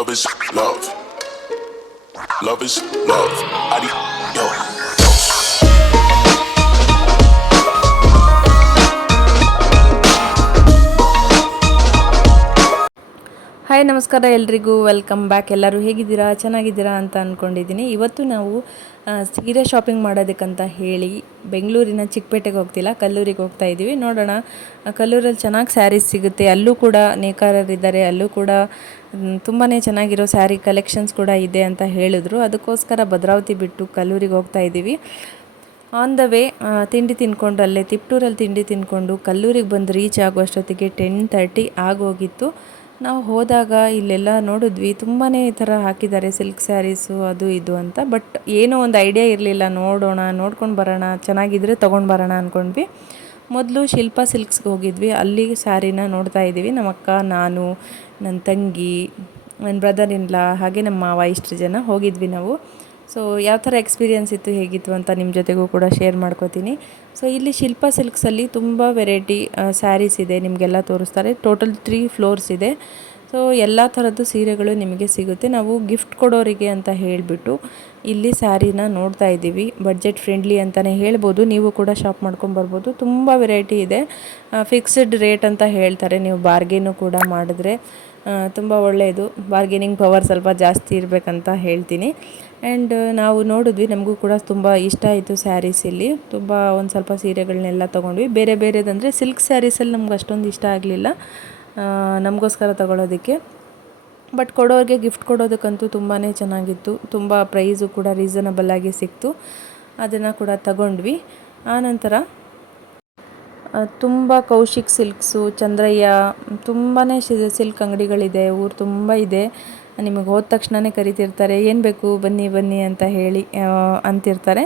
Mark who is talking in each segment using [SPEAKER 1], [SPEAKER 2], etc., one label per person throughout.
[SPEAKER 1] Love is love. Love is love. Adios.
[SPEAKER 2] Hi ನಮಸ್ಕಾರ ಎಲ್ರಿಗೂ welcome back ಎಲ್ಲರೂ ಹೇಗಿದ್ದೀರಾ ಚೆನ್ನಾಗಿದ್ದೀರಾ ಅಂತ ಅಂದ್ಕೊಂಡಿದ್ದೀನಿ ಇವತ್ತು ನಾವು ಸೀರೆ ಶಾಪಿಂಗ್ ಮಾಡೋದಕ್ಕಂತ ಹೇಳಿ ಬೆಂಗಳೂರಿನ ಚಿಕ್ಕಪೇಟೆಗೆ ಹೋಗ್ತಿಲ್ಲ, ಕಲ್ಲೂರಿಗೆ ಹೋಗ್ತಾ ಇದ್ದೀವಿ. ನೋಡೋಣ ಕಲ್ಲೂರಲ್ಲಿ ಚೆನ್ನಾಗಿ ಸ್ಯಾರೀಸ್ ಸಿಗುತ್ತೆ. ಅಲ್ಲೂ ಕೂಡ ನೇಕಾರರಿದ್ದಾರೆ, ಅಲ್ಲೂ ಕೂಡ ತುಂಬಾ ಚೆನ್ನಾಗಿರೋ ಸ್ಯಾರಿ ಕಲೆಕ್ಷನ್ಸ್ ಕೂಡ ಇದೆ ಅಂತ ಹೇಳಿದ್ರು. ಅದಕ್ಕೋಸ್ಕರ ಭದ್ರಾವತಿ ಬಿಟ್ಟು ಕಲ್ಲೂರಿಗೆ ಹೋಗ್ತಾ ಇದ್ದೀವಿ. ಆನ್ ದ ವೇ ತಿಂಡಿ ತಿನ್ಕೊಂಡು ಅಲ್ಲೇ, ತಿಪ್ಟೂರಲ್ಲಿ ತಿಂಡಿ ತಿನ್ಕೊಂಡು ಕಲ್ಲೂರಿಗೆ ಬಂದು ರೀಚ್ ಆಗುವಷ್ಟೊತ್ತಿಗೆ ಟೆನ್ ತರ್ಟಿ ಆಗೋಗಿತ್ತು. ನಾವು ಹೋದಾಗ ಇಲ್ಲೆಲ್ಲ ನೋಡಿದ್ವಿ ತುಂಬಾ ಈ ಥರ ಹಾಕಿದ್ದಾರೆ ಸಿಲ್ಕ್ ಸ್ಯಾರೀಸು, ಅದು ಇದು ಅಂತ. ಬಟ್ ಏನೋ ಒಂದು ಐಡಿಯಾ ಇರಲಿಲ್ಲ, ನೋಡೋಣ, ನೋಡ್ಕೊಂಡು ಬರೋಣ ಚೆನ್ನಾಗಿದ್ದರೆ ತೊಗೊಂಡು ಬರೋಣ ಅಂದ್ಕೊಂಡ್ವಿ ಮೊದಲು ಶಿಲ್ಪಾ ಸಿಲ್ಕ್ಸ್ಗೆ ಹೋಗಿದ್ವಿ, ಅಲ್ಲಿ ಸ್ಯಾರಿನ ನೋಡ್ತಾ ಇದ್ದೀವಿ. ನಮ್ಮ ಅಕ್ಕ, ನಾನು, ನನ್ನ ತಂಗಿ, ನನ್ನ ಬ್ರದರ್ ಇನ್ಲಾ ಹಾಗೆ ನಮ್ಮ ಮಾವ ಇಷ್ಟು ಜನ ಹೋಗಿದ್ವಿ ನಾವು. ಸೊ ಯಾವ ಥರ ಎಕ್ಸ್ಪೀರಿಯೆನ್ಸ್ ಇತ್ತು, ಹೇಗಿತ್ತು ಅಂತ ನಿಮ್ಮ ಜೊತೆಗೂ ಕೂಡ ಶೇರ್ ಮಾಡ್ಕೋತೀನಿ. ಸೊ ಇಲ್ಲಿ ಶಿಲ್ಪಾ ಸಿಲ್ಕ್ಸಲ್ಲಿ ತುಂಬ ವೆರೈಟಿ ಸ್ಯಾರೀಸ್ ಇದೆ, ನಿಮಗೆಲ್ಲ ತೋರಿಸ್ತಾರೆ. ಟೋಟಲ್ ತ್ರೀ ಫ್ಲೋರ್ಸ್ ಇದೆ. ಸೊ ಎಲ್ಲ ಥರದ್ದು ಸೀರೆಗಳು ನಿಮಗೆ ಸಿಗುತ್ತೆ. ನಾವು ಗಿಫ್ಟ್ ಕೊಡೋರಿಗೆ ಅಂತ ಹೇಳಿಬಿಟ್ಟು ಇಲ್ಲಿ ಸ್ಯಾರಿನ ನೋಡ್ತಾ ಇದ್ದೀವಿ. ಬಡ್ಜೆಟ್ ಫ್ರೆಂಡ್ಲಿ ಅಂತಲೇ ಹೇಳ್ಬೋದು. ನೀವು ಕೂಡ ಶಾಪ್ ಮಾಡ್ಕೊಂಡು ಬರ್ಬೋದು. ತುಂಬ ವೆರೈಟಿ ಇದೆ. ಫಿಕ್ಸ್ಡ್ ರೇಟ್ ಅಂತ ಹೇಳ್ತಾರೆ. ನೀವು ಬಾರ್ಗೇನು ಕೂಡ ಮಾಡಿದ್ರೆ. ತುಂಬ ಒಳ್ಳೆಯದು. ಬಾರ್ಗೇನಿಂಗ್ ಪವರ್ ಸ್ವಲ್ಪ ಜಾಸ್ತಿ ಇರಬೇಕಂತ ಹೇಳ್ತೀನಿ. ಆ್ಯಂಡ್ ನಾವು ನೋಡಿದ್ವಿ, ನಮಗೂ ಕೂಡ ತುಂಬ ಇಷ್ಟ ಆಯಿತು ಸ್ಯಾರೀಸ್ ಇಲ್ಲಿ. ತುಂಬ ಒಂದು ಸ್ವಲ್ಪ ಸೀರೆಗಳನ್ನೆಲ್ಲ ತೊಗೊಂಡ್ವಿ. ಬೇರೆ ಬೇರೆದಂದರೆ ಸಿಲ್ಕ್ ಸ್ಯಾರೀಸಲ್ಲಿ ನಮ್ಗೆ ಅಷ್ಟೊಂದು ಇಷ್ಟ ಆಗಲಿಲ್ಲ. ನಮಗೋಸ್ಕರ ತಗೊಳ್ಳೋದಕ್ಕೆ ಬಟ್ ಕೊಡೋರಿಗೆ ಗಿಫ್ಟ್ ಕೊಡೋದಕ್ಕಂತೂ ತುಂಬಾ ಚೆನ್ನಾಗಿತ್ತು. ತುಂಬ ಪ್ರೈಸು ಕೂಡ ರೀಸನಬಲ್ ಆಗಿ ಸಿಕ್ತು. ಅದನ್ನು ಕೂಡ ತಗೊಂಡ್ವಿ. ಆನಂತರ ತುಂಬ ಕೌಶಿಕ್ ಸಿಲ್ಕ್ಸು, ಚಂದ್ರಯ್ಯ ತುಂಬಾ ಸಿಲ್ಕ್ ಅಂಗಡಿಗಳಿದೆ, ಊರು ತುಂಬ ಇದೆ. ನಿಮಗೆ ಹೋದ ತಕ್ಷಣವೇ ಕರಿತಿರ್ತಾರೆ, ಏನು ಬೇಕು ಬನ್ನಿ ಬನ್ನಿ ಅಂತ ಹೇಳಿ ಅಂತಿರ್ತಾರೆ.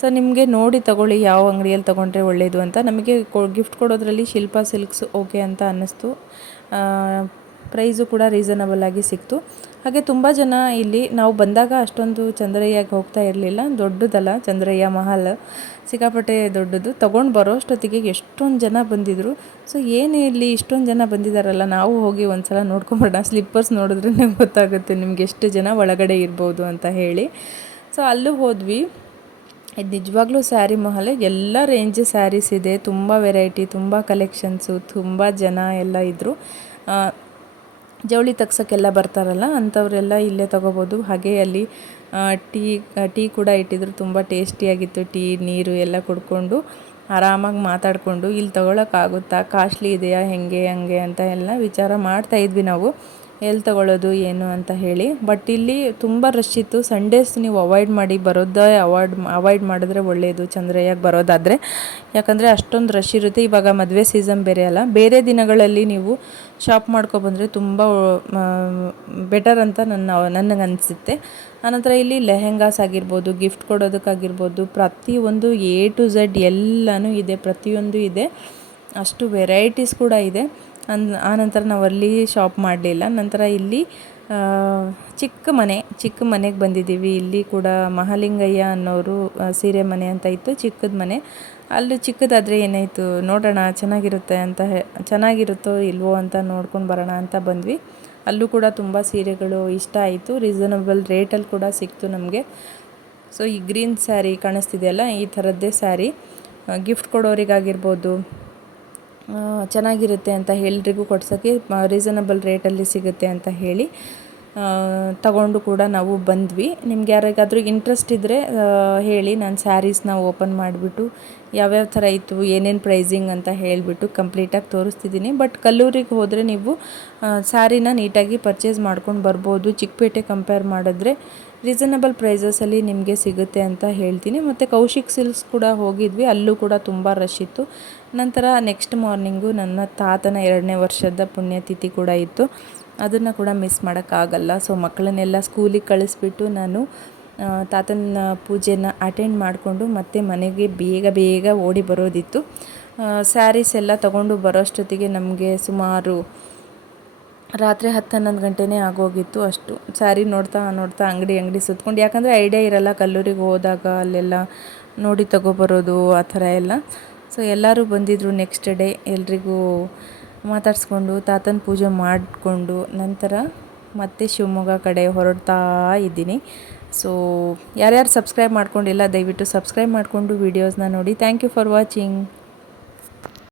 [SPEAKER 2] ಸೊ ನಿಮಗೆ ನೋಡಿ ತಗೊಳ್ಳಿ ಯಾವ ಅಂಗಡಿಯಲ್ಲಿ ತೊಗೊಂಡ್ರೆ ಒಳ್ಳೆಯದು ಅಂತ. ನಮಗೆ ಗಿಫ್ಟ್ ಕೊಡೋದ್ರಲ್ಲಿ ಶಿಲ್ಪಾ ಸಿಲ್ಕ್ಸ್ ಓಕೆ ಅಂತ ಅನ್ನಿಸ್ತು. ಪ್ರೈಸು ಕೂಡ ರೀಸನಬಲ್ ಆಗಿ ಸಿಕ್ತು. ಹಾಗೆ ತುಂಬ ಜನ ಇಲ್ಲಿ, ನಾವು ಬಂದಾಗ ಅಷ್ಟೊಂದು ಚಂದ್ರಯ್ಯಗೆ ಹೋಗ್ತಾ ಇರಲಿಲ್ಲ. ದೊಡ್ಡದಲ್ಲ, ಚಂದ್ರಯ್ಯ ಮಹಲ್. ಸಿಕ್ಕಾಪಟ್ಟೆ ದೊಡ್ಡದು. ತೊಗೊಂಡು ಬರೋ ಅಷ್ಟೊತ್ತಿಗೆ ಎಷ್ಟೊಂದು ಜನ ಬಂದಿದ್ದರು ಸೊ ಏನೇ ಇಲ್ಲಿ ಇಷ್ಟೊಂದು ಜನ ಬಂದಿದ್ದಾರಲ್ಲ ನಾವು ಹೋಗಿ ಒಂದು ಸಲ ನೋಡ್ಕೊಂಬೋಣ ಸ್ಲಿಪ್ಪರ್ಸ್ ನೋಡಿದ್ರೆ ಗೊತ್ತಾಗುತ್ತೆ ನಿಮ್ಗೆ ಎಷ್ಟು ಜನ ಒಳಗಡೆ ಇರ್ಬೋದು ಅಂತ ಹೇಳಿ. ಸೊ ಅಲ್ಲೂ ಹೋದ್ವಿ. ಇದು ನಿಜವಾಗ್ಲೂ ಸ್ಯಾರಿ ಮಹಲ್. ಎಲ್ಲ ರೇಂಜ್ ಸ್ಯಾರೀಸ್ ಇದೆ. ತುಂಬ ವೆರೈಟಿ ತುಂಬ ಕಲೆಕ್ಷನ್ಸು ತುಂಬ ಜನ ಎಲ್ಲ ಇದ್ದರು ಜವಳಿ ತಗ್ಸೋಕ್ಕೆಲ್ಲ ಬರ್ತಾರಲ್ಲ, ಅಂಥವರೆಲ್ಲ ಇಲ್ಲೇ ತೊಗೋಬೋದು. ಹಾಗೆ ಅಲ್ಲಿ ಟೀ ಟೀ ಕೂಡ ಇಟ್ಟಿದ್ರು, ತುಂಬ ಟೇಸ್ಟಿಯಾಗಿತ್ತು. ಟೀ, ನೀರು ಎಲ್ಲ ಕುಡ್ಕೊಂಡು ಆರಾಮಾಗಿ ಮಾತಾಡಿಕೊಂಡು, ಇಲ್ಲಿ ತೊಗೊಳಕ್ಕಾಗುತ್ತಾ, ಕಾಸ್ಟ್ಲಿ ಇದೆಯಾ, ಹೆಂಗೆ, ಹಂಗೆ ಅಂತ ಎಲ್ಲ ವಿಚಾರ ಮಾಡ್ತಾಯಿದ್ವಿ ನಾವು. ಎಲ್ಲಿ ತಗೊಳ್ಳೋದು, ಏನು ಅಂತ ಹೇಳಿ. ಬಟ್ ಇಲ್ಲಿ ತುಂಬ ರಶ್ ಇತ್ತು. ಸಂಡೇಸ್ ನೀವು ಅವಾಯ್ಡ್ ಮಾಡಿ ಬರೋದೇ ಅವಾಯ್ಡ್ ಅವಾಯ್ಡ್ ಮಾಡಿದ್ರೆ ಒಳ್ಳೆಯದು ಚಂದ್ರಯ್ಯಾಗೆ ಬರೋದಾದರೆ. ಯಾಕಂದರೆ ಅಷ್ಟೊಂದು ರಶ್ ಇರುತ್ತೆ. ಇವಾಗ ಮದುವೆ ಸೀಸನ್ ಬೇರೆ ಅಲ್ಲ. ಬೇರೆ ದಿನಗಳಲ್ಲಿ ನೀವು ಶಾಪ್ ಮಾಡ್ಕೊಬಂದರೆ ತುಂಬ ಬೆಟರ್ ಅಂತ ನನ್ನ, ನನಗೆ ಅನಿಸುತ್ತೆ. ಆನಂತರ ಇಲ್ಲಿ ಲೆಹೆಂಗಾಸ್ ಆಗಿರ್ಬೋದು ಗಿಫ್ಟ್ ಕೊಡೋದಕ್ಕಾಗಿರ್ಬೋದು, ಪ್ರತಿಯೊಂದು ಎ ಟು ಝಡ್ ಎಲ್ಲನೂ ಇದೆ. ಪ್ರತಿಯೊಂದು ಇದೆ. ಅಷ್ಟು ವೆರೈಟೀಸ್ ಕೂಡ ಇದೆ. ಅನ್ ಆನಂತರ ನಾವು ಅಲ್ಲಿ ಶಾಪ್ ಮಾಡಲಿಲ್ಲ. ನಂತರ ಇಲ್ಲಿ ಚಿಕ್ಕ ಮನೆ, ಚಿಕ್ಕ ಮನೆಗೆ ಬಂದಿದ್ದೀವಿ. ಇಲ್ಲಿ ಕೂಡ ಮಹಾಲಿಂಗಯ್ಯ ಅನ್ನೋರು ಸೀರೆ ಮನೆ ಅಂತ ಇತ್ತು. ಚಿಕ್ಕದ ಮನೆ. ಅಲ್ಲಿ ಚಿಕ್ಕದಾದರೆ ಏನಾಯಿತು, ನೋಡೋಣ ಚೆನ್ನಾಗಿರುತ್ತೆ ಅಂತ ಚೆನ್ನಾಗಿರುತ್ತೋ ಇಲ್ವೋ ಅಂತ ನೋಡ್ಕೊಂಡು ಬರೋಣ ಅಂತ ಬಂದ್ವಿ. ಅಲ್ಲೂ ಕೂಡ ತುಂಬ ಸೀರೆಗಳು ಇಷ್ಟ ಆಯಿತು. ರೀಸನಬಲ್ ರೇಟಲ್ಲಿ ಕೂಡ ಸಿಕ್ತು ನಮಗೆ. ಸೊ ಈ ಗ್ರೀನ್ ಸ್ಯಾರಿ ಕಾಣಿಸ್ತಿದೆಯಲ್ಲ, ಈ ಥರದ್ದೇ ಸ್ಯಾರಿ ಗಿಫ್ಟ್ ಕೊಡೋರಿಗಾಗಿರ್ಬೋದು ಚೆನ್ನಾಗಿರುತ್ತೆ ಅಂತ ಎಲ್ರಿಗೂ ಕೊಡ್ಸೋಕ್ಕೆ ರೀಸನಬಲ್ ರೇಟಲ್ಲಿ ಸಿಗುತ್ತೆ ಅಂತ ಹೇಳಿ. ತಗೊಂಡು ಕೂಡ ನಾವು ಬಂದ್ವಿ. ನಿಮ್ಗೆ ಯಾರಿಗಾದ್ರೂ ಇಂಟ್ರೆಸ್ಟ್ ಇದ್ದರೆ ಹೇಳಿ. ನಾನು ಸ್ಯಾರೀಸ್ನ ಓಪನ್ ಮಾಡಿಬಿಟ್ಟು, ಯಾವ್ಯಾವ ಥರ ಇತ್ತು, ಏನೇನು ಪ್ರೈಸಿಂಗ್ ಅಂತ ಹೇಳಿಬಿಟ್ಟು ಕಂಪ್ಲೀಟಾಗಿ ತೋರಿಸ್ತಿದ್ದೀನಿ ಬಟ್ ಕಲ್ಲೂರಿಗೆ ಹೋದರೆ ನೀವು ಸ್ಯಾರಿನ ನೀಟಾಗಿ ಪರ್ಚೇಸ್ ಮಾಡ್ಕೊಂಡು ಬರ್ಬೋದು. ಚಿಕ್ಕಪೇಟೆ ಕಂಪೇರ್ ಮಾಡಿದ್ರೆ ರೀಸನಬಲ್ ಪ್ರೈಸಸಲ್ಲಿ ನಿಮಗೆ ಸಿಗುತ್ತೆ ಅಂತ ಹೇಳ್ತೀನಿ. ಮತ್ತು ಕೌಶಿಕ್ ಸಿಲ್ಕ್ಸ್ ಕೂಡ ಹೋಗಿದ್ವಿ. ಅಲ್ಲೂ ಕೂಡ ತುಂಬ ರಶ್ ಇತ್ತು. ನಂತರ ನೆಕ್ಸ್ಟ್ ಮಾರ್ನಿಂಗು ನನ್ನ ತಾತನ ಎರಡನೇ ವರ್ಷದ ಪುಣ್ಯತಿಥಿ ಕೂಡ ಇತ್ತು. ಅದನ್ನು ಕೂಡ ಮಿಸ್ ಮಾಡೋಕ್ಕಾಗಲ್ಲ. ಸೊ ಮಕ್ಕಳನ್ನೆಲ್ಲ ಸ್ಕೂಲಿಗೆ ಕಳಿಸ್ಬಿಟ್ಟು ನಾನು ತಾತನ ಪೂಜೆನ ಅಟೆಂಡ್ ಮಾಡಿಕೊಂಡು ಮತ್ತೆ ಮನೆಗೆ ಬೇಗ ಬೇಗ ಓಡಿ ಬರೋದಿತ್ತು. ಸ್ಯಾರೀಸ್ ಎಲ್ಲ ತಗೊಂಡು ಬರೋಷ್ಟೊತ್ತಿಗೆ ನಮಗೆ ಸುಮಾರು ರಾತ್ರಿ ಹತ್ತು ಹನ್ನೊಂದು ಗಂಟೆನೇ ಆಗೋಗಿತ್ತು ಅಷ್ಟು. ಸ್ಯಾರಿ ನೋಡ್ತಾ ನೋಡ್ತಾ ಅಂಗಡಿ ಅಂಗಡಿ ಸುತ್ಕೊಂಡು, ಯಾಕಂದರೆ ಐಡಿಯಾ ಇರಲ್ಲ ಕಲ್ಲೂರಿಗೆ ಹೋದಾಗ ಅಲ್ಲೆಲ್ಲ ನೋಡಿ ತಗೋಬರೋದು ಆ ಥರ ಎಲ್ಲ. ಸೊ ಎಲ್ಲರೂ ಬಂದಿದ್ದರು ನೆಕ್ಸ್ಟ್ ಡೇ ಎಲ್ರಿಗೂ ಮಾತಾಡಿಸ್ಕೊಂಡು, ತಾತನ ಪೂಜೆ ಮಾಡಿಕೊಂಡು ನಂತರ ಮತ್ತೆ ಶಿವಮೊಗ್ಗ ಕಡೆ ಹೊರಡ್ತಾ ಇದ್ದೀನಿ. ಸೊ ಯಾರ್ಯಾರು ಸಬ್ಸ್ಕ್ರೈಬ್ ಮಾಡ್ಕೊಂಡಿಲ್ಲ, ದಯವಿಟ್ಟು ಸಬ್ಸ್ಕ್ರೈಬ್ ಮಾಡಿಕೊಂಡು ವೀಡಿಯೋಸ್ನ ನೋಡಿ. Thank you for watching